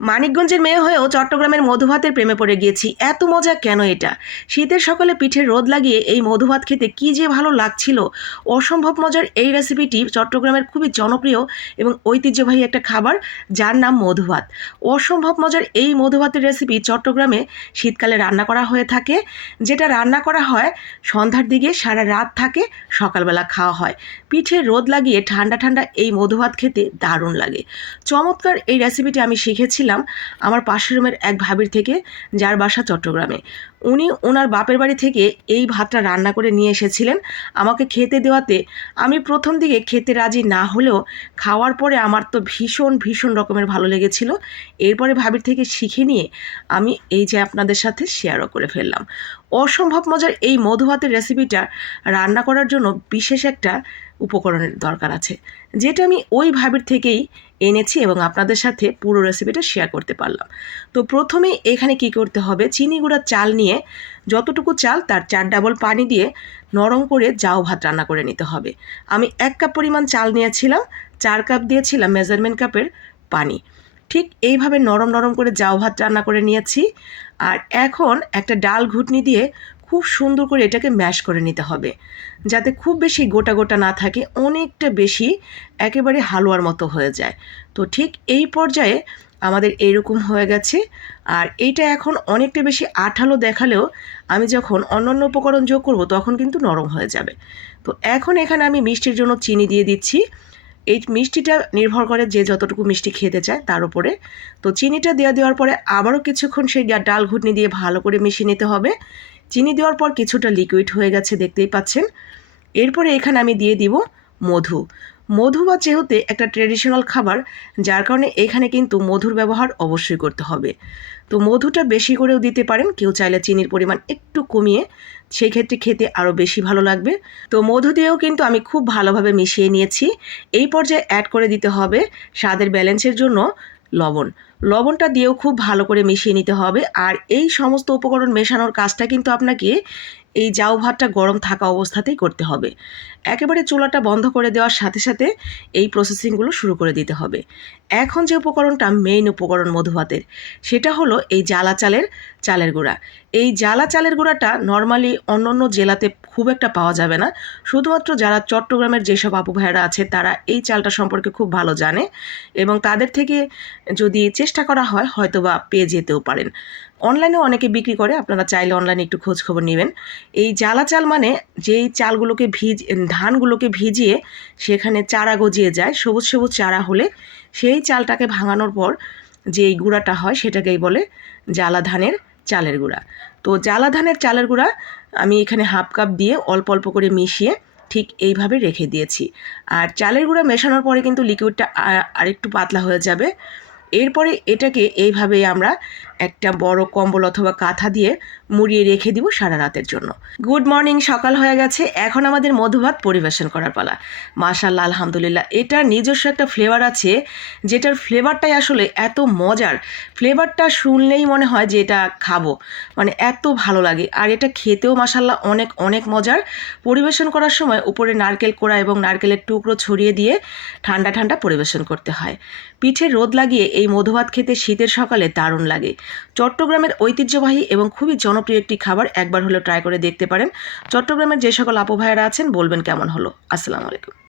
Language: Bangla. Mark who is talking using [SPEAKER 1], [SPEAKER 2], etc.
[SPEAKER 1] মানিকগঞ্জের মেয়ে হয়েও চট্টগ্রামের মধুভাতের প্রেমে পড়ে গিয়েছি। এত মজা কেন এটা? শীতের সকালে পিঠে রোদ লাগিয়ে এই মধুভাত খেতে কি যে ভালো লাগছিল? অসম্ভব মজার এই রেসিপিটি চট্টগ্রামের খুবই জনপ্রিয় এবং ঐতিহ্যবাহী একটা খাবার, যার নাম মধুভাত। অসম্ভব মজার এই মধুভাতের রেসিপি চট্টগ্রামে শীতকালে রান্না করা হয়ে থাকে। যেটা রান্না করা হয়, সন্ধ্যার দিকে সারা রাত থাকে, সকালবেলা খাওয়া হয়। পিঠে রোদ লাগিয়ে ঠান্ডা ঠান্ডা এই মধুভাত খেতে দারুণ লাগে। চমৎকার এই রেসিপিটি আমি শিখেছিলাম। আমার পাশের রুমের এক ভাবির থেকে, যার বাসা চট্টগ্রামে। উনি ওনার বাপের বাড়ি থেকে এই ভাতটা রান্না করে নিয়ে এসেছিলেন আমাকে খেতে দেওয়াতে। আমি প্রথম দিকে খেতে রাজি না হলেও খাওয়ার পরে আমার তো ভীষণ ভীষণ রকমের ভালো লেগেছিল। এরপরে ভাবির থেকে শিখে নিয়ে আমি এই যে আপনাদের সাথে শেয়ারও করে ফেললাম। অসম্ভব মজার এই মধুভাতের রেসিপিটা রান্না করার জন্য বিশেষ একটা উপকরণের দরকার আছে। যেটা আমি ওই ভাবির থেকেই এনেছি এবং আপনাদের সাথে পুরো রেসিপিটা শেয়ার করতে পারলাম। তো প্রথমেই এখানে কি করতে হবে? চিনি গুঁড়ার চাল নিয়ে যতটুকু চাল তার চার ডাবল পানি দিয়ে নরম করে জাউ ভাত রান্না করে নিতে হবে। আমি এক কাপ পরিমাণ চাল নিয়েছিলাম, চার কাপ দিয়েছিলাম মেজারমেন্ট কাপের পানি। ঠিক এইভাবে নরম নরম করে জাউ ভাত রান্না করে নিয়েছি। আর এখন একটা ডাল ঘুটনি দিয়ে খুব সুন্দর করে এটাকে ম্যাশ করে নিতে হবে। যাতে খুব বেশি গোটা গোটা না থাকে, অনেকটা বেশি একেবারে হালুয়ার মতো হয়ে যায়। তো ঠিক এই পর্যায়ে আমাদের এইরকম হয়ে গেছে। আর এইটা এখন অনেকটা বেশি আঠালো দেখালেও আমি যখন অন্যান্য উপকরণ যোগ করব তখন কিন্তু নরম হয়ে যাবে। তো এখন এখানে আমি মিষ্টির জন্য চিনি দিয়ে দিচ্ছি। এই মিষ্টিটা নির্ভর করে যে যতটুকু মিষ্টি খেতে চায় তার উপরে। তো চিনিটা দেওয়া দেওয়ার পরে আবারও কিছুক্ষণ সেই ডাল ঘুটনি দিয়ে ভালো করে মিশিয়ে নিতে হবে। চিনি দেওয়ার পর কিছুটা লিকুইড হয়ে গেছে, দেখতেই পাচ্ছেন। এরপরে এখানে আমি দিয়ে দিব মধু। মধু বা যেহেতু একটা ট্রেডিশনাল খাবার, যার কারণে এখানে কিন্তু মধুর ব্যবহার অবশ্যই করতে হবে। তো মধুটা বেশি করেও দিতে পারেন, কেউ চাইলে চিনির পরিমাণ একটু কমিয়ে সেই ক্ষেত্রে খেতে আরও বেশি ভালো লাগবে। তো মধু দিয়েও কিন্তু আমি খুব ভালোভাবে মিশিয়ে নিয়েছি। এই পর্যায়ে অ্যাড করে দিতে হবে স্বাদের ব্যালেন্সের জন্য লবণ। লবণটা দিয়েও খুব ভালো করে মিশিয়ে নিতে হবে। আর এই সমস্ত উপকরণ মেশানোর কাজটা কিন্তু আপনাকে এই জাউ ভাতটা গরম থাকা অবস্থাতেই করতে হবে। একেবারে চুলাটা বন্ধ করে দেওয়ার সাথে সাথে এই প্রসেসিংগুলো শুরু করে দিতে হবে। এখন যে উপকরণটা মেইন উপকরণ মধুভাতের সেটা হলো এই জ্বালা চালের চালের গুঁড়া। এই জ্বালা চালের গুঁড়াটা নর্মালি অন্য অন্য জেলাতে খুব একটা পাওয়া যাবে না। শুধুমাত্র যারা চট্টগ্রামের যেসব আপু ভাইয়েরা আছে, তারা এই চালটা সম্পর্কে খুব ভালো জানে। এবং তাদের থেকে যদি চেষ্টা করা হয় হয়তো বা পেয়ে যেতেও পারেন। অনলাইনেও অনেকে বিক্রি করে, আপনারা চাইলে অনলাইনে একটু খোঁজ খবর নেবেন। এই জ্বালা চাল মানে যেই চালগুলোকে ভিজ, ধানগুলোকে ভিজিয়ে সেখানে চারা গজিয়ে যায়, সবুজ সবুজ চারা হলে সেই চালটাকে ভাঙানোর পর যেই গুঁড়াটা হয় সেটাকেই বলে জ্বালা ধানের চালের গুঁড়া। তো জ্বালা ধানের চালের গুঁড়া আমি এখানে হাফ কাপ দিয়ে অল্প অল্প করে মিশিয়ে ঠিক এইভাবে রেখে দিয়েছি। আর চালের গুঁড়া মেশানোর পরে কিন্তু লিকুইডটা আরেকটু পাতলা হয়ে যাবে। এরপরে এটাকে এইভাবেই আমরা একটা বড় কম্বল অথবা কাঁথা দিয়ে মুড়িয়ে রেখে দিব সারা রাতের জন্য। গুড মর্নিং, সকাল হয়ে গেছে। এখন আমাদের মধুভাত পরিবেশন করার পালা। মাশাল্লাহ আলহামদুলিল্লাহ, এটার নিজস্ব একটা ফ্লেভার আছে, যেটার ফ্লেভারটাই আসলে এত মজার। ফ্লেভারটা শুনলেই মনে হয় যে এটা খাব। মানে এত ভালো লাগে। আর এটা খেতেও মাসাল্লাহ অনেক অনেক মজার। পরিবেশন করার সময় উপরে নারকেল কোড়া এবং নারকেলের টুকরো ছড়িয়ে দিয়ে ঠান্ডা ঠান্ডা পরিবেশন করতে হয়। পিঠে রোদ লাগিয়ে এই মধুভাত খেতে শীতের সকালে দারুণ লাগে। চট্টগ্রামের ঐতিহ্যবাহী এবং খুবই জনপ্রিয় একটি খাবার একবার হলেও ট্রাই করে দেখতে পারেন। চট্টগ্রামের যে সকল আপু ভাইয়েরা আছেন, বলবেন কেমন হলো। আসসালামু আলাইকুম।